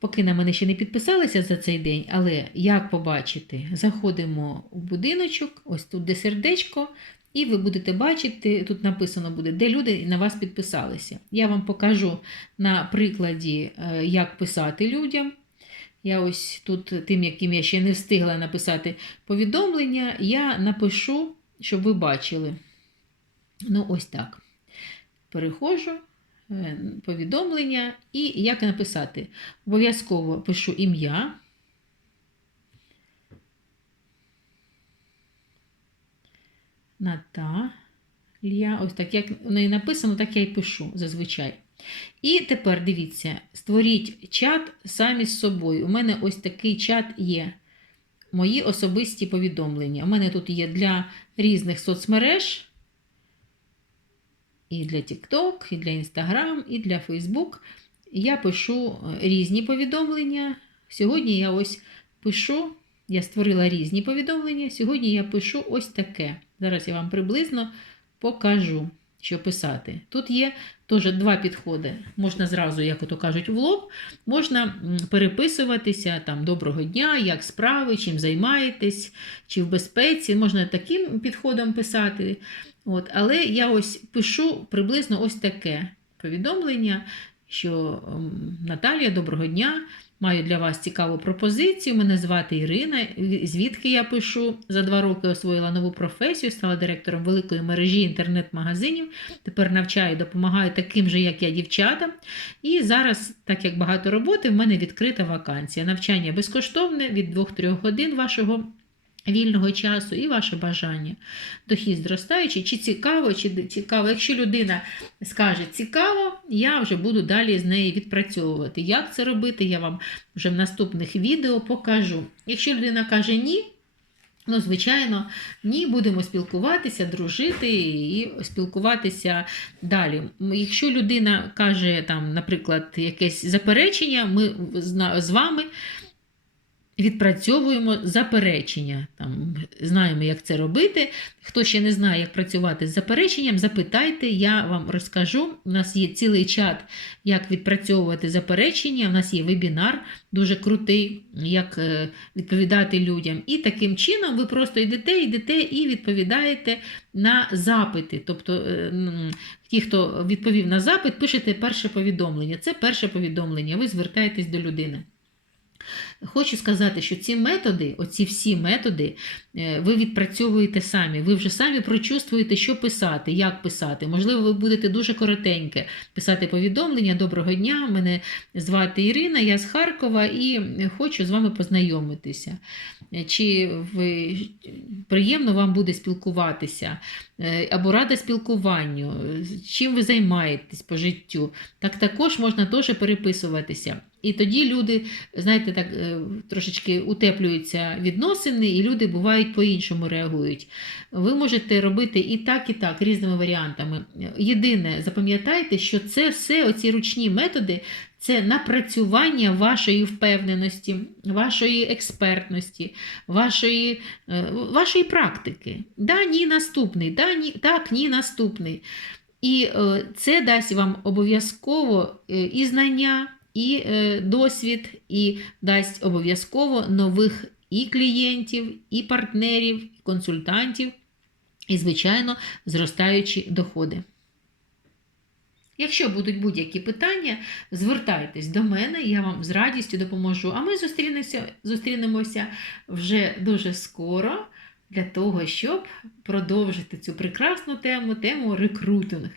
Поки на мене ще не підписалися за цей день, але як побачити, заходимо в будиночок, ось тут де сердечко, і ви будете бачити, тут написано буде, де люди на вас підписалися. Я вам покажу на прикладі, е, як писати людям. Я ось тут, тим, яким я ще не встигла написати повідомлення, я напишу, щоб ви бачили. Ну, ось так. Переходжу, е, повідомлення, і як написати? Обов'язково пишу ім'я. Наталія. Ось так, як у неї написано, так я і пишу зазвичай. І тепер дивіться, створіть чат самі з собою. У мене ось такий чат є. Мої особисті повідомлення. У мене тут є для різних соцмереж. І для TikTok, і для Instagram, і для Facebook. Я пишу е, різні повідомлення. Сьогодні я ось пишу, я створила різні повідомлення. Сьогодні я пишу ось таке. Зараз я вам приблизно покажу, що писати. Тут є теж два підходи. Можна зразу, як ото кажуть, в лоб, можна переписуватися там доброго дня, як справи, чим займаєтесь, чи в безпеці. Можна таким підходом писати. От, але я ось пишу приблизно ось таке повідомлення, що ем, Наталія, доброго дня. Маю для вас цікаву пропозицію. Мене звати Ірина. Звідки я пишу? За два роки освоїла нову професію, стала директором великої мережі інтернет-магазинів. Тепер навчаю, допомагаю таким же, як я, дівчатам. І зараз, так як багато роботи, в мене відкрита вакансія. Навчання безкоштовне від 2-3 годин вашого. Вільного часу і ваше бажання. Дохід зростаючий, чи цікаво, чи цікаво. Якщо людина скаже цікаво, я вже буду далі з нею відпрацьовувати. Як це робити, я вам вже в наступних відео покажу. Якщо людина каже ні, ну, звичайно, ні, будемо спілкуватися, дружити і спілкуватися далі. Якщо людина каже, там, наприклад, якесь заперечення, ми з вами відпрацьовуємо заперечення. Там, знаємо, як це робити. Хто ще не знає, як працювати з запереченням, запитайте, я вам розкажу. У нас є цілий чат, як відпрацьовувати заперечення. У нас є вебінар дуже крутий, як е, відповідати людям. І таким чином ви просто йдете, йдете і відповідаєте на запити. Тобто, е, ті, хто відповів на запит, пишете перше повідомлення. Це перше повідомлення, ви звертаєтесь до людини. Хочу сказати, що ці методи, оці всі методи, е, ви відпрацьовуєте самі. Ви вже самі прочувствуєте, що писати, як писати. Можливо, ви будете дуже коротеньке писати повідомлення. Доброго дня, мене звати Ірина, я з Харкова і хочу з вами познайомитися. Е, Чи ви приємно вам буде спілкуватися, е, або рада спілкуванню, чим ви займаєтесь по життю. Так також можна теж переписуватися. І тоді люди, знаєте, так е, трошечки утеплюються відносини, і люди бувають по-іншому реагують. Ви можете робити і так, і так, різними варіантами. Єдине, запам'ятайте, що це все, оці ручні методи, це напрацювання вашої впевненості, вашої експертності, вашої, е, вашої практики. Да, ні, наступний, да, ні, так, ні, наступний. І е, це дасть вам обов'язково і знання, і е, досвід, і дасть обов'язково нових і клієнтів, і партнерів, і консультантів, і, звичайно, зростаючі доходи. Якщо будуть будь-які питання, звертайтесь до мене, я вам з радістю допоможу. А ми зустрінемося, зустрінемося вже дуже скоро для того, щоб продовжити цю прекрасну тему, тему рекрутинг.